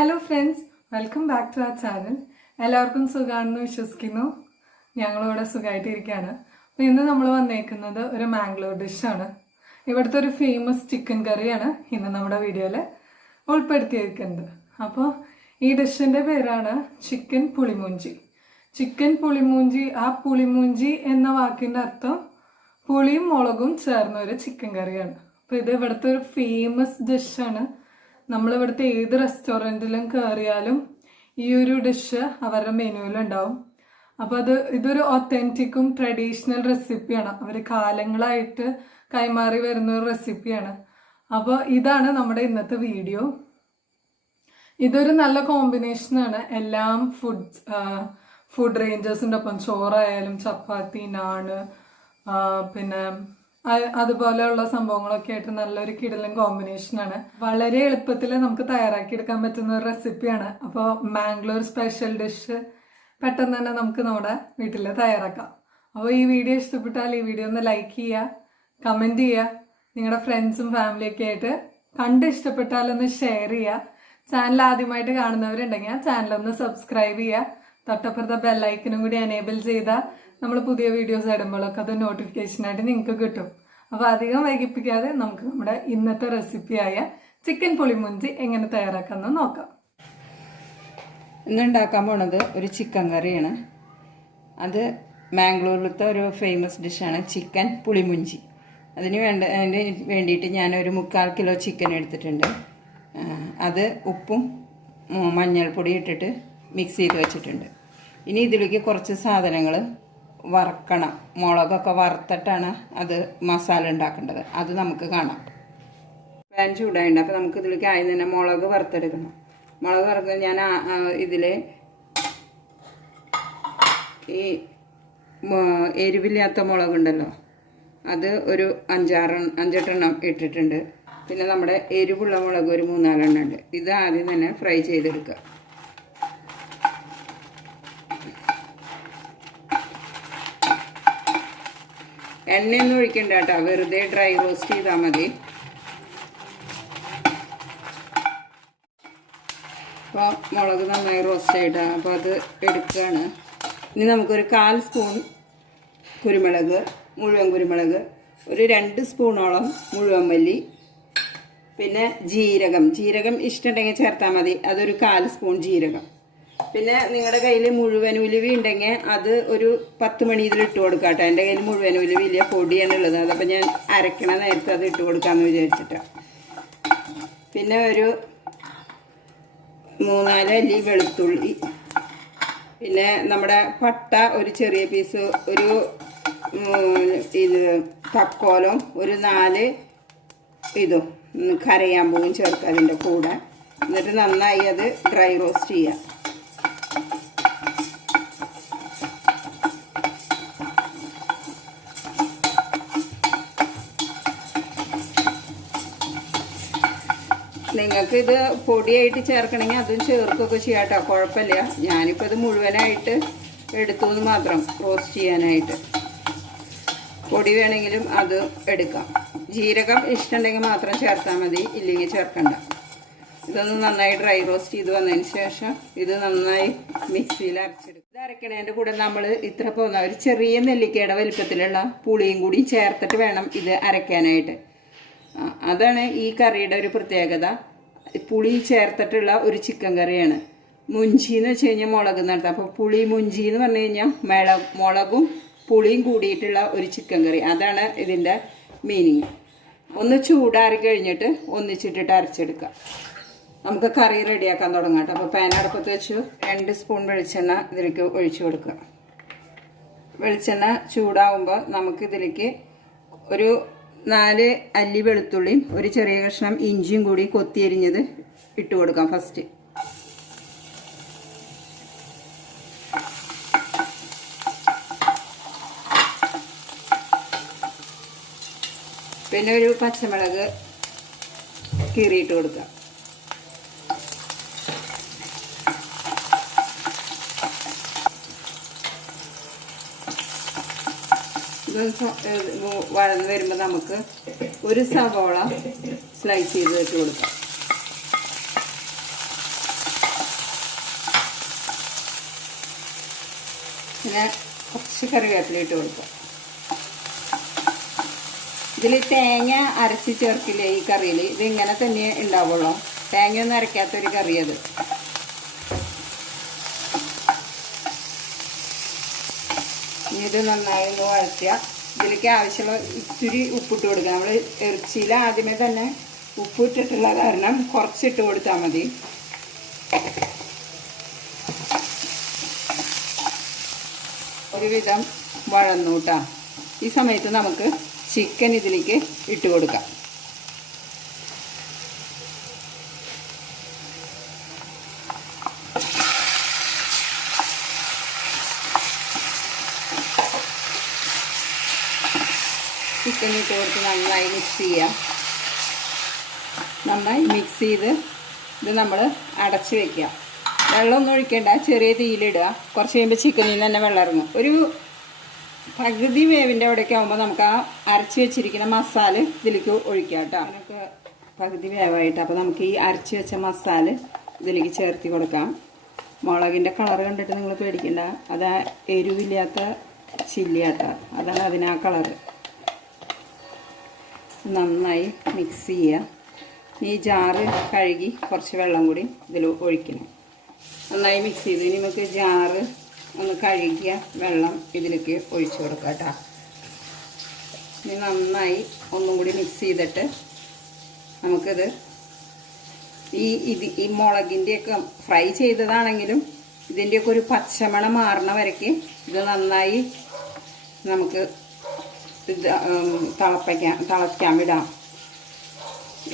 Hello friends, welcome back to our channel. എല്ലാവർക്കും സുഖമാണെന്ന് വിശ്വസിക്കുന്നു. ഞങ്ങളിവിടെ സുഖമായിട്ടിരിക്കുകയാണ്. അപ്പോൾ ഇന്ന് നമ്മൾ വന്നേക്കുന്നത് ഒരു മാംഗ്ലൂർ ഡിഷാണ്. ഇവിടുത്തെ ഒരു ഫേമസ് ചിക്കൻ കറിയാണ് ഇന്ന് നമ്മുടെ വീഡിയോയിൽ ഉൾപ്പെടുത്തിയിരിക്കുന്നത്. അപ്പോൾ ഈ ഡിഷിൻ്റെ പേരാണ് ചിക്കൻ പുളിമൂഞ്ചി. ചിക്കൻ പുളിമൂഞ്ചി, ആ പുളിമൂഞ്ചി എന്ന വാക്കിൻ്റെ അർത്ഥം പുളിയും മുളകും ചേർന്ന ഒരു ചിക്കൻ കറിയാണ്. അപ്പോൾ ഇത് ഇവിടുത്തെ ഒരു ഫേമസ് ഡിഷാണ്. നമ്മളിവിടുത്തെ ഏത് റെസ്റ്റോറൻറ്റിലും കയറിയാലും ഈ ഒരു ഡിഷ് അവരുടെ മെനുവിലുണ്ടാവും. അപ്പോൾ ഇതൊരു ഒത്തൻറ്റിക്കും ട്രഡീഷണൽ റെസിപ്പിയാണ്. അവർ കാലങ്ങളായിട്ട് കൈമാറി വരുന്ന ഒരു റെസിപ്പിയാണ്. അപ്പോൾ ഇതാണ് നമ്മുടെ ഇന്നത്തെ വീഡിയോ. ഇതൊരു നല്ല കോമ്പിനേഷനാണ്. എല്ലാം ഫുഡ് റേഞ്ചസിൻ്റെ ഒപ്പം, ചോറായാലും ചപ്പാത്തി, നാണ്, പിന്നെ അതുപോലെയുള്ള സംഭവങ്ങളൊക്കെ ആയിട്ട് നല്ലൊരു കിടിലൻ കോമ്പിനേഷനാണ്. വളരെ എളുപ്പത്തിൽ നമുക്ക് തയ്യാറാക്കിയെടുക്കാൻ പറ്റുന്ന ഒരു റെസിപ്പിയാണ്. അപ്പോൾ മാംഗ്ലൂർ സ്പെഷ്യൽ ഡിഷ് പെട്ടെന്ന് തന്നെ നമുക്ക് നമ്മുടെ വീട്ടിൽ തയ്യാറാക്കാം. അപ്പോൾ ഈ വീഡിയോ ഇഷ്ടപ്പെട്ടാൽ ഈ വീഡിയോ ഒന്ന് ലൈക്ക് ചെയ്യുക, കമൻറ്റ് ചെയ്യുക, നിങ്ങളുടെ ഫ്രണ്ട്സും ഫാമിലിയൊക്കെ ആയിട്ട് കണ്ട് ഇഷ്ടപ്പെട്ടാലൊന്ന് ഷെയർ ചെയ്യുക. ചാനൽ ആദ്യമായിട്ട് കാണുന്നവരുണ്ടെങ്കിൽ ആ ചാനലൊന്ന് സബ്സ്ക്രൈബ് ചെയ്യുക. തൊട്ടപ്പുറത്തെ ബെല്ലൈക്കനും കൂടി എനേബിൾ ചെയ്താൽ നമ്മൾ പുതിയ വീഡിയോസ് ഇടുമ്പോഴൊക്കെ അത് നോട്ടിഫിക്കേഷനായിട്ട് നിങ്ങൾക്ക് കിട്ടും. അപ്പോൾ അധികം വൈകിപ്പിക്കാതെ നമുക്ക് നമ്മുടെ ഇന്നത്തെ റെസിപ്പിയായ ചിക്കൻ പുളിമുഞ്ചി എങ്ങനെ തയ്യാറാക്കാമെന്ന് നോക്കാം. ഇന്നുണ്ടാക്കാൻ പോണത് ഒരു ചിക്കൻ കറിയാണ്. അത് മാംഗ്ലൂരിലത്തെ ഒരു ഫേമസ് ഡിഷാണ് ചിക്കൻ പുളിമുഞ്ചി. അതിന് വേണ്ടിയിട്ട് ഞാനൊരു 3/4 കിലോ ചിക്കൻ എടുത്തിട്ടുണ്ട്. അത് ഉപ്പും മഞ്ഞൾപ്പൊടി ഇട്ടിട്ട് മിക്സ് ചെയ്ത് വെച്ചിട്ടുണ്ട്. ഇനി ഇതിലേക്ക് കുറച്ച് സാധനങ്ങൾ വറക്കണം. മുളകൊക്കെ വറുത്തിട്ടാണ് അത് മസാല ഉണ്ടാക്കേണ്ടത്. അത് നമുക്ക് കാണാം. പാൻ ചൂടായിട്ടുണ്ട്. അപ്പോൾ നമുക്ക് ഇതിലേക്ക് ആദ്യം തന്നെ മുളക് വറുത്തെടുക്കണം. മുളക് വറുക്കാൻ ഞാൻ ഇതിൽ ഈ എരിവില്ലാത്ത മുളകുണ്ടല്ലോ, അത് ഒരു 5-8 ഇട്ടിട്ടുണ്ട്. പിന്നെ നമ്മുടെ എരിവുള്ള മുളക് ഒരു 3-4 ഉണ്ട്. ഇത് ആദ്യം തന്നെ ഫ്രൈ ചെയ്തെടുക്കുക. എണ്ണയൊന്നും ഒഴിക്കണ്ട കേട്ടോ, വെറുതെ ഡ്രൈ റോസ്റ്റ് ചെയ്താൽ മതി. അപ്പോൾ മുളക് നന്നായി റോസ്റ്റ് ആയിട്ടാണ്. അപ്പോൾ അത് എടുക്കുകയാണ്. ഇനി നമുക്കൊരു 1/4 സ്പൂൺ കുരുമുളക്, മുഴുവൻ കുരുമുളക്, ഒരു 2 സ്പൂണോളം മുഴുവൻ മല്ലി, പിന്നെ ജീരകം ഇഷ്ടമുണ്ടെങ്കിൽ ചേർത്താൽ മതി. അതൊരു 1/4 സ്പൂൺ ജീരകം. പിന്നെ നിങ്ങളുടെ കയ്യിൽ മുഴുവൻ ഉലുവ ഉണ്ടെങ്കിൽ അത് ഒരു 10 മണി ഇതിലിട്ട് കൊടുക്കാം കേട്ടോ. എൻ്റെ കയ്യിൽ മുഴുവൻ ഉലുവയില്ല, പൊടിയാണുള്ളത്. അതപ്പോൾ ഞാൻ അരക്കണ നേരത്തെ അത് ഇട്ട് കൊടുക്കാമെന്ന് വിചാരിച്ചിട്ടാണ്. പിന്നെ ഒരു 3-4 അല്ലി വെളുത്തുള്ളി, പിന്നെ നമ്മുടെ പട്ട ഒരു ചെറിയ പീസ്, ഒരു ഇത് തക്കോലം, ഒരു 4 ഇതും കരയാമ്പൂവും ചേർക്കുക അതിൻ്റെ കൂടെ. എന്നിട്ട് നന്നായി അത് ഡ്രൈ റോസ്റ്റ് ചെയ്യുക. നിങ്ങൾക്ക് ഇത് പൊടിയായിട്ട് ചേർക്കണമെങ്കിൽ അതും ചേർക്കുകയൊക്കെ ചെയ്യാം കേട്ടോ, കുഴപ്പമില്ല. ഞാനിപ്പോൾ ഇത് മുഴുവനായിട്ട് എടുത്തു എന്ന് മാത്രം റോസ്റ്റ് ചെയ്യാനായിട്ട്. പൊടി വേണമെങ്കിലും അത് എടുക്കാം. ജീരകം ഇഷ്ടമുണ്ടെങ്കിൽ മാത്രം ചേർത്താൽ മതി, ഇല്ലെങ്കിൽ ചേർക്കണ്ട. ഇതൊന്ന് നന്നായി ഡ്രൈ റോസ്റ്റ് ചെയ്ത് വന്നതിന് ശേഷം ഇത് നന്നായി മിക്സിയിൽ അരച്ചെടുക്കും. ഇത് അരക്കണതിൻ്റെ കൂടെ നമ്മൾ ഇത്ര പോകുന്ന ഒരു ചെറിയ നെല്ലിക്കയുടെ വലിപ്പത്തിലുള്ള പുളിയും കൂടി ചേർത്തിട്ട് വേണം ഇത് അരയ്ക്കാനായിട്ട്. അതാണ് ഈ കറിയുടെ ഒരു പ്രത്യേകത. പുളി ചേർത്തിട്ടുള്ള ഒരു ചിക്കൻ കറിയാണ്. മുഞ്ചി എന്ന് വെച്ച് കഴിഞ്ഞാൽ മുളക് നടത്താം. അപ്പോൾ പുളി മുഞ്ചി എന്ന് പറഞ്ഞു കഴിഞ്ഞാൽ മുളകും പുളിയും കൂടിയിട്ടുള്ള ഒരു ചിക്കൻ കറി. അതാണ് ഇതിൻ്റെ മീനിങ്. ഒന്ന് ചൂടാറി കഴിഞ്ഞിട്ട് ഒന്നിച്ചിട്ടിട്ട് അരച്ചെടുക്കാം. നമുക്ക് കറി റെഡിയാക്കാൻ തുടങ്ങാം കേട്ടോ. അപ്പോൾ പാൻ അടുപ്പത്ത് വെച്ചു 2 സ്പൂൺ വെളിച്ചെണ്ണ ഇതിലേക്ക് ഒഴിച്ചു കൊടുക്കുക. വെളിച്ചെണ്ണ ചൂടാവുമ്പോൾ നമുക്കിതിലേക്ക് ഒരു 4 അല്ലി വെളുത്തുള്ളിയും ഒരു ചെറിയ കഷ്ണം ഇഞ്ചിയും കൂടി കൊത്തിയരിഞ്ഞത് ഇട്ട് കൊടുക്കാം ഫസ്റ്റ്. പിന്നെ ഒരു പച്ചമുളക് കീറിയിട്ട് കൊടുക്കാം. വഴന്ന് വരുമ്പോൾ നമുക്ക് ഒരു സവോള സ്ലൈസ് ചെയ്ത് ഇട്ട് കൊടുക്കാം. പിന്നെ കുറച്ച് കറിവേപ്പില ഇട്ട് കൊടുക്കുക. ഇതിൽ തേങ്ങ അരച്ച് ചേർക്കില്ലേ ഈ കറിയിൽ, ഇതിങ്ങനെ തന്നെ ഉണ്ടാവുള്ളൂ. തേങ്ങയൊന്നും അരയ്ക്കാത്തൊരു കറി അത്. ഇനി ഇത് നന്നായി ഒന്ന് വഴറ്റുക. ഇതിലേക്ക് ആവശ്യമുള്ള ഇത്തിരി ഉപ്പിട്ട് കൊടുക്കുക. നമ്മൾ ഇറച്ചിയിൽ ആദ്യമേ തന്നെ ഉപ്പ് ഇട്ടിട്ടുള്ള കാരണം കുറച്ചിട്ട് കൊടുത്താൽ മതി. ഒരുവിധം വഴന്നൂട്ടാ. ഈ സമയത്ത് നമുക്ക് ചിക്കൻ ഇതിലേക്ക് ഇട്ട് കൊടുക്കാം. ചിക്കൻ ഇട്ട് കൊടുത്ത് നന്നായി മിക്സ് ചെയ്യാം. നന്നായി മിക്സ് ചെയ്ത് ഇത് നമ്മൾ അടച്ച് വയ്ക്കുക. വെള്ളമൊന്നും ഒഴിക്കേണ്ട, ചെറിയ തീയിലിടുക. കുറച്ച് കഴിയുമ്പോൾ ചിക്കനിൽ നിന്ന് തന്നെ വെള്ളം ഇറങ്ങും. ഒരു പകുതി വേവിൻ്റെ അവിടേക്ക് ആകുമ്പോൾ നമുക്ക് ആ അരച്ച് വെച്ചിരിക്കുന്ന മസാല ഇതിലേക്ക് ഒഴിക്കാം കേട്ടോ. അതിനൊക്കെ പകുതി വേവായിട്ട് അപ്പോൾ നമുക്ക് ഈ അരച്ച് വെച്ച മസാല ഇതിലേക്ക് ചേർത്തി കൊടുക്കാം. മുളകിൻ്റെ കളർ കണ്ടിട്ട് നിങ്ങൾ പേടിക്കണ്ട, അത് എരിവില്ലാത്ത ചില്ലി കേട്ടോ, അതാണ് അതിനാ കളറ്. നന്നായി മിക്സ് ചെയ്യുക. ഈ ജാറ് കഴുകി കുറച്ച് വെള്ളം കൂടി ഇതിൽ ഒഴിക്കണം. നന്നായി മിക്സ് ചെയ്ത് ഇനി നമുക്ക് ജാറ് ഒന്ന് കഴുകിയ വെള്ളം ഇതിലേക്ക് ഒഴിച്ചു കൊടുക്കാം കേട്ടോ. ഇനി നന്നായി ഒന്നും കൂടി മിക്സ് ചെയ്തിട്ട് നമുക്കിത് ഈ മുളകിൻ്റെയൊക്കെ ഫ്രൈ ചെയ്തതാണെങ്കിലും ഇതിൻ്റെയൊക്കെ ഒരു പച്ചമണം മാറണ വരയ്ക്ക് ഇത് നന്നായി നമുക്ക് ഇത് തിളയ്ക്കാൻ വിടാം.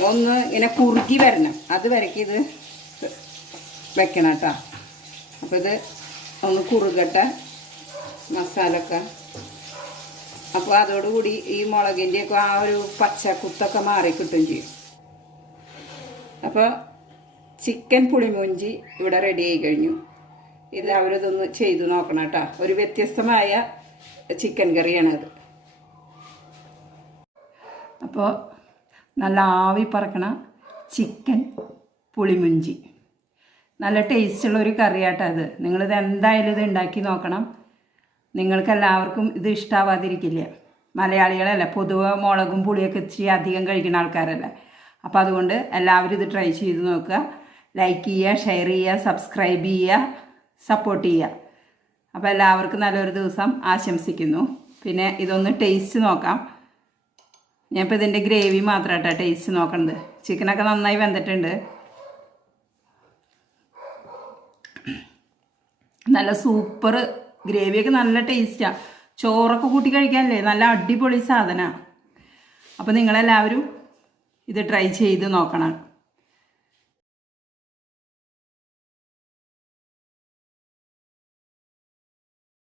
ഒന്ന് ഇങ്ങനെ കുറുകി വരണം, അത് വരയ്ക്ക് ഇത് വെക്കണം കേട്ടോ. അപ്പോൾ ഇത് ഒന്ന് കുറുകട്ടെ മസാലയൊക്കെ. അപ്പോൾ അതോടുകൂടി ഈ മുളകിൻ്റെയൊക്കെ ആ ഒരു പച്ചക്കുത്തൊക്കെ മാറി കിട്ടും ചെയ്യും. അപ്പോൾ ചിക്കൻ പുളിമൂഞ്ചി ഇവിടെ റെഡി ആയി കഴിഞ്ഞു. ഇത് അവരിതൊന്ന് ചെയ്തു നോക്കണം കേട്ടോ. ഒരു വ്യത്യസ്തമായ ചിക്കൻ കറിയാണത്. അപ്പോൾ നല്ല ആവി പറക്കണ ചിക്കൻ പുളിമുഞ്ചി നല്ല ടേസ്റ്റുള്ള ഒരു കറിയാട്ടോ അത്. നിങ്ങളിത് എന്തായാലും ഇത് ഉണ്ടാക്കി നോക്കണം. നിങ്ങൾക്കെല്ലാവർക്കും ഇത് ഇഷ്ടാവാതിരിക്കില്ല. മലയാളികളല്ല, പൊതുവെ മുളകും പുളിയൊക്കെ ഇച്ചിരി അധികം കഴിക്കുന്ന ആൾക്കാരല്ല. അപ്പോൾ അതുകൊണ്ട് എല്ലാവരും ഇത് ട്രൈ ചെയ്ത് നോക്കുക. ലൈക്ക് ചെയ്യുക, ഷെയർ ചെയ്യുക, സബ്സ്ക്രൈബ് ചെയ്യുക, സപ്പോർട്ട് ചെയ്യുക. അപ്പോൾ എല്ലാവർക്കും നല്ലൊരു ദിവസം ആശംസിക്കുന്നു. പിന്നെ ഇതൊന്ന് ടേസ്റ്റ് നോക്കാം. ഞാനിപ്പോൾ ഇതിൻ്റെ ഗ്രേവി മാത്രമായിട്ടാ ടേസ്റ്റ് നോക്കണത്. ചിക്കനൊക്കെ നന്നായി വെന്തിട്ടുണ്ട്. നല്ല സൂപ്പർ ഗ്രേവിയൊക്കെ നല്ല ടേസ്റ്റാണ്. ചോറൊക്കെ കൂട്ടി കഴിക്കാനല്ലേ നല്ല അടിപൊളി സാധനമാണ്. അപ്പോൾ നിങ്ങളെല്ലാവരും ഇത് ട്രൈ ചെയ്ത് നോക്കണം.